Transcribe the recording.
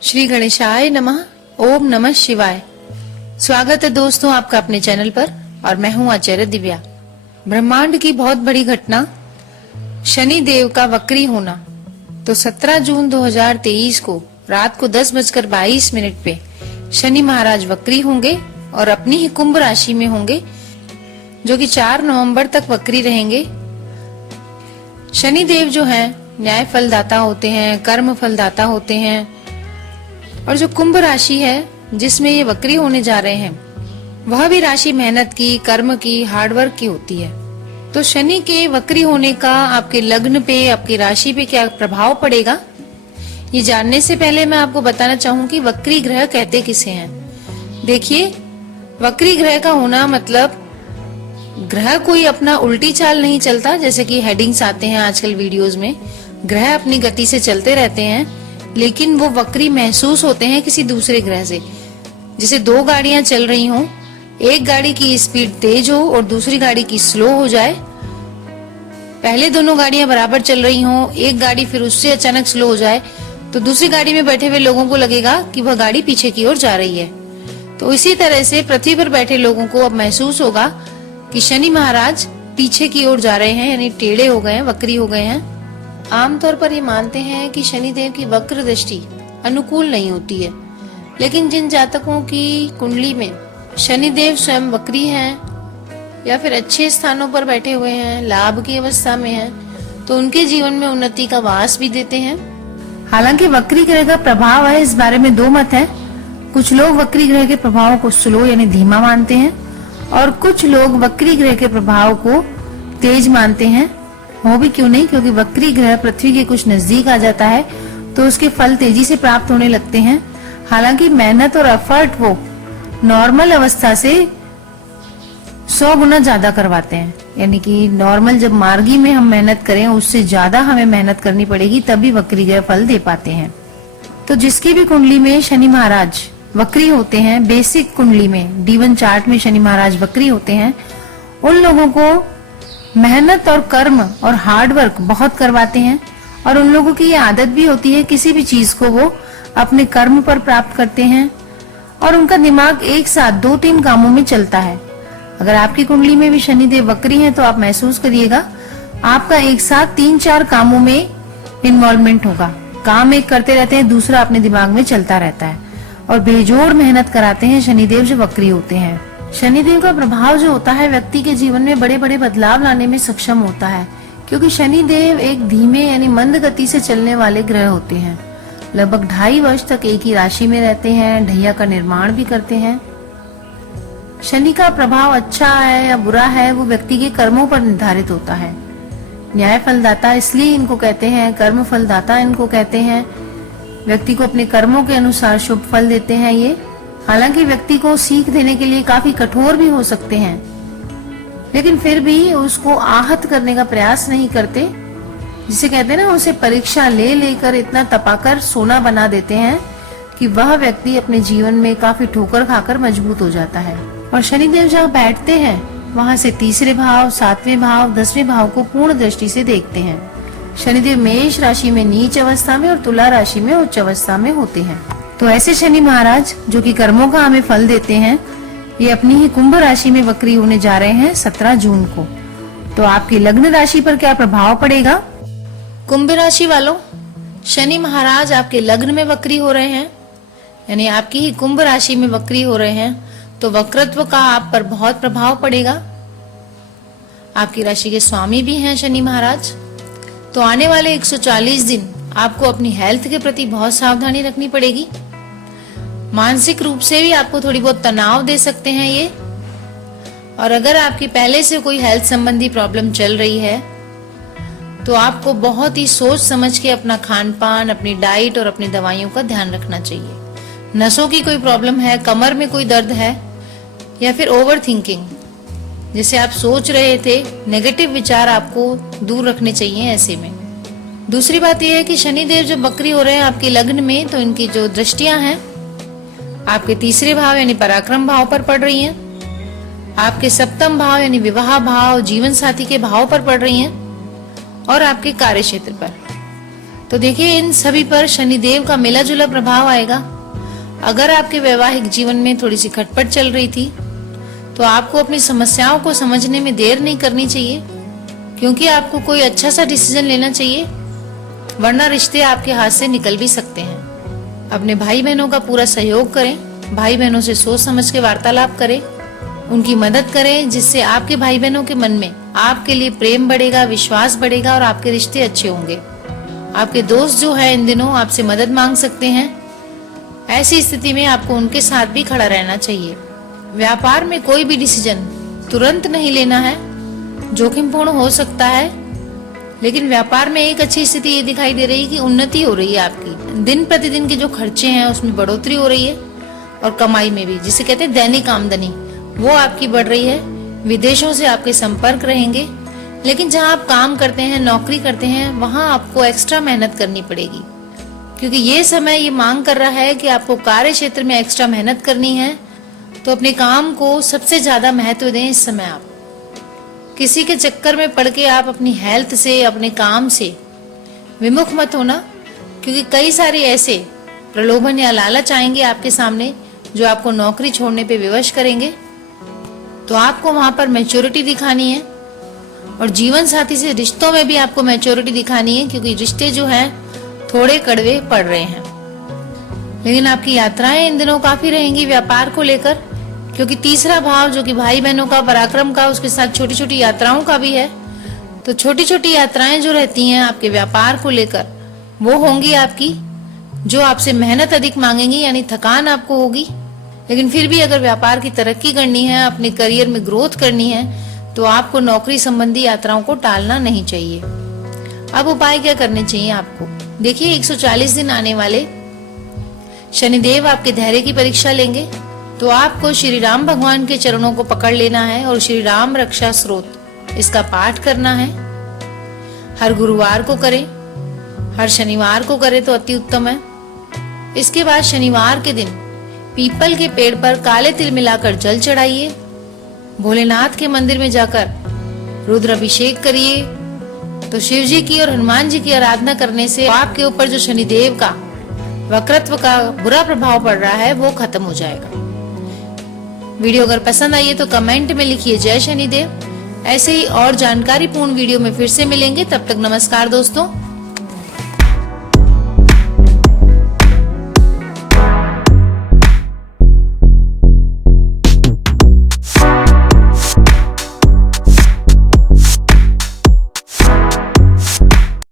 श्री गणेशाय नमः। ओम नमः शिवाय। स्वागत है दोस्तों आपका अपने चैनल पर और मैं हूं आचार्य दिव्या। ब्रह्मांड की बहुत बड़ी घटना शनि देव का वक्री होना। तो 17 जून 2023 को रात को 10:22 पे शनि महाराज वक्री होंगे और अपनी ही कुंभ राशि में होंगे, जो कि 4 नवंबर तक वक्री रहेंगे। शनि देव जो हैं न्याय फलदाता होते हैं, कर्म फलदाता होते हैं, और जो कुंभ राशि है जिसमें ये वक्री होने जा रहे हैं वह भी राशि मेहनत की, कर्म की, हार्डवर्क की होती है। तो शनि के वक्री होने का आपके लग्न पे, आपकी राशि पे क्या प्रभाव पड़ेगा, ये जानने से पहले मैं आपको बताना चाहूंगी वक्री ग्रह कहते किसे हैं। देखिए, वक्री ग्रह का होना मतलब ग्रह कोई अपना उल्टी चाल नहीं चलता, जैसे कि हेडिंग्स आते हैं आजकल वीडियोस में। ग्रह अपनी गति से चलते रहते हैं, लेकिन वो वक्री महसूस होते हैं किसी दूसरे ग्रह से। जैसे 2 गाड़ियां चल रही हों, एक गाड़ी की स्पीड तेज हो और दूसरी गाड़ी की स्लो हो जाए। पहले दोनों गाड़ियां बराबर चल रही हों, एक गाड़ी फिर उससे अचानक स्लो हो जाए, तो दूसरी गाड़ी में बैठे हुए लोगों को लगेगा कि वह गाड़ी पीछे की ओर जा रही है। तो इसी तरह से पृथ्वी पर बैठे लोगों को अब महसूस होगा कि शनि महाराज पीछे की ओर जा रहे हैं, यानी टेढ़े हो गए हैं, वक्री हो गए हैं। आमतौर पर ये मानते हैं कि शनि देव की वक्र दृष्टि अनुकूल नहीं होती है, लेकिन जिन जातकों की कुंडली में शनि देव स्वयं वक्री हैं या फिर अच्छे स्थानों पर बैठे हुए हैं, लाभ की अवस्था में हैं, तो उनके जीवन में उन्नति का वास भी देते हैं। हालांकि वक्री ग्रह का प्रभाव है, इस बारे में 2 मत है। कुछ लोग वक्री ग्रह के प्रभाव को स्लो यानी धीमा मानते हैं और कुछ लोग वक्री ग्रह के प्रभाव को तेज मानते हैं। हो भी क्यों नहीं, क्योंकि वक्री ग्रह पृथ्वी के कुछ नजदीक आ जाता है तो उसके फल तेजी से प्राप्त होने लगते हैं। हालांकि मेहनत और एफर्ट वो नॉर्मल अवस्था से 100 गुना ज्यादा करवाते हैं, यानी कि नॉर्मल जब मार्गी में हम मेहनत करें उससे ज्यादा हमें मेहनत करनी पड़ेगी, तभी वक्री ग्रह फल दे पाते हैं। तो जिसकी भी कुंडली में शनि महाराज वक्री होते हैं, बेसिक कुंडली में D1 चार्ट में शनि महाराज वक्री होते हैं, उन लोगों को मेहनत और कर्म और हार्ड वर्क बहुत करवाते हैं। और उन लोगों की ये आदत भी होती है, किसी भी चीज को वो अपने कर्म पर प्राप्त करते हैं और उनका दिमाग एक साथ 2-3 कामों में चलता है। अगर आपकी कुंडली में भी शनिदेव वक्री हैं तो आप महसूस करिएगा आपका एक साथ 3-4 कामों में इन्वॉल्वमेंट होगा। काम एक करते रहते हैं, दूसरा अपने दिमाग में चलता रहता है और बेजोड़ मेहनत कराते हैं शनिदेव जो वक्री होते हैं। शनिदेव का प्रभाव जो होता है व्यक्ति के जीवन में बड़े बड़े बदलाव लाने में सक्षम होता है, क्योंकि शनिदेव एक धीमे यानी मंद गति से चलने वाले ग्रह होते हैं। लगभग 2.5 वर्ष तक एक ही राशि में रहते हैं, ढैया का निर्माण भी करते हैं। शनि का प्रभाव अच्छा है या बुरा है वो व्यक्ति के कर्मों पर निर्धारित होता है। न्याय फलदाता इसलिए इनको कहते हैं, कर्म फलदाता इनको कहते हैं। व्यक्ति को अपने कर्मों के अनुसार शुभ फल देते हैं ये। हालांकि व्यक्ति को सीख देने के लिए काफी कठोर भी हो सकते हैं, लेकिन फिर भी उसको आहत करने का प्रयास नहीं करते। जिसे कहते हैं ना, उसे परीक्षा ले लेकर इतना तपाकर सोना बना देते हैं कि वह व्यक्ति अपने जीवन में काफी ठोकर खाकर मजबूत हो जाता है। और शनिदेव जहाँ बैठते हैं वहां से 3रे भाव, 7वें भाव, 10वें भाव को पूर्ण दृष्टि से देखते हैं। शनिदेव मेष राशि में नीच अवस्था में और तुला राशि में उच्च अवस्था में होते हैं। तो ऐसे शनि महाराज जो कि कर्मों का हमें फल देते हैं, ये अपनी ही कुंभ राशि में वक्री होने जा रहे हैं 17 जून को। तो आपकी लग्न राशि पर क्या प्रभाव पड़ेगा? कुंभ राशि वालों, शनि महाराज आपके लग्न में वक्री हो रहे हैं, यानी आपकी ही कुंभ राशि में वक्री हो रहे हैं, तो वक्रत्व का आप पर बहुत प्रभाव पड़ेगा। आपकी राशि के स्वामी भी हैं शनि महाराज। तो आने वाले 140 दिन आपको अपनी हेल्थ के प्रति बहुत सावधानी रखनी पड़ेगी। मानसिक रूप से भी आपको थोड़ी बहुत तनाव दे सकते हैं ये। और अगर आपकी पहले से कोई हेल्थ संबंधी प्रॉब्लम चल रही है तो आपको बहुत ही सोच समझ के अपना खान पान, अपनी डाइट और अपनी दवाइयों का ध्यान रखना चाहिए। नसों की कोई प्रॉब्लम है, कमर में कोई दर्द है, या फिर ओवर थिंकिंग, जैसे आप सोच रहे थे, नेगेटिव विचार आपको दूर रखने चाहिए ऐसे में। दूसरी बात यह है कि शनिदेव जब वक्री हो रहे हैं आपके लग्न में, तो इनकी जो दृष्टियां हैं आपके 3रे भाव यानी पराक्रम भाव पर पड़ रही हैं, आपके 7म भाव यानी विवाह भाव, जीवन साथी के भाव पर पड़ रही हैं, और आपके कार्य क्षेत्र पर। तो देखिए इन सभी पर शनिदेव का मिला जुला प्रभाव आएगा। अगर आपके वैवाहिक जीवन में थोड़ी सी खटपट चल रही थी तो आपको अपनी समस्याओं को समझने में देर नहीं करनी चाहिए, क्योंकि आपको कोई अच्छा सा डिसीजन लेना चाहिए, वरना रिश्ते आपके हाथ से निकल भी सकते हैं। अपने भाई बहनों का पूरा सहयोग करें, भाई बहनों से सोच समझ के वार्तालाप करें, उनकी मदद करें, जिससे आपके भाई बहनों के मन में आपके लिए प्रेम बढ़ेगा, विश्वास बढ़ेगा और आपके रिश्ते अच्छे होंगे। आपके दोस्त जो है इन दिनों आपसे मदद मांग सकते हैं। ऐसी स्थिति में आपको उनके साथ भी खड़ा रहना चाहिए। व्यापार में कोई भी डिसीजन तुरंत नहीं लेना है, जोखिमपूर्ण हो सकता है, लेकिन व्यापार में एक अच्छी स्थिति ये दिखाई दे रही है कि उन्नति हो रही है आपकी। दिन प्रतिदिन के जो खर्चे हैं उसमें बढ़ोतरी हो रही है और कमाई में भी, जिसे कहते हैं दैनिक आमदनी, वो आपकी बढ़ रही है। विदेशों से आपके संपर्क रहेंगे, लेकिन जहां आप काम करते हैं, नौकरी करते हैं, वहां आपको एक्स्ट्रा मेहनत करनी पड़ेगी, क्योंकि ये समय ये मांग कर रहा है कि आपको कार्य क्षेत्र में एक्स्ट्रा मेहनत करनी है। तो अपने काम को सबसे ज्यादा महत्व दें इस समय। आप किसी के चक्कर में पड़ के आप अपनी हेल्थ से, अपने काम से विमुख मत होना, क्योंकि कई सारे ऐसे प्रलोभन या लालच आएंगे आपके सामने जो आपको नौकरी छोड़ने पे विवश करेंगे। तो आपको वहां पर मैच्योरिटी दिखानी है, और जीवन साथी से रिश्तों में भी आपको मैच्योरिटी दिखानी है, क्योंकि रिश्ते जो हैं थोड़े कड़वे पड़ रहे हैं। लेकिन आपकी यात्राएं इन दिनों काफी रहेंगी व्यापार को लेकर, क्योंकि तीसरा भाव जो कि भाई बहनों का, पराक्रम का, उसके साथ छोटी छोटी यात्राओं का भी है। तो छोटी छोटी यात्राएं जो रहती हैं आपके व्यापार को लेकर, वो होंगी आपकी, जो आपसे मेहनत अधिक मांगेंगी, यानी थकान आपको होगी। लेकिन फिर भी अगर व्यापार की तरक्की करनी है, अपने करियर में ग्रोथ करनी है, तो आपको नौकरी संबंधी यात्राओं को टालना नहीं चाहिए। अब उपाय क्या करने चाहिए आपको? देखिए 140 दिन आने वाले शनिदेव आपके धैर्य की परीक्षा लेंगे। तो आपको श्री राम भगवान के चरणों को पकड़ लेना है और श्री राम रक्षा स्रोत इसका पाठ करना है। हर गुरुवार को करें, हर शनिवार को करें तो अति उत्तम है। इसके बाद शनिवार के दिन पीपल के पेड़ पर काले तिल मिलाकर जल चढ़ाइए। भोलेनाथ के मंदिर में जाकर रुद्र अभिषेक करिए। तो शिव जी की और हनुमान जी की आराधना करने से आपके ऊपर जो शनिदेव का वक्रत्व का बुरा प्रभाव पड़ रहा है वो खत्म हो जाएगा। वीडियो अगर पसंद आई है तो कमेंट में लिखिए जय शनिदेव। ऐसे ही और जानकारी पूर्ण वीडियो में फिर से मिलेंगे। तब तक नमस्कार दोस्तों।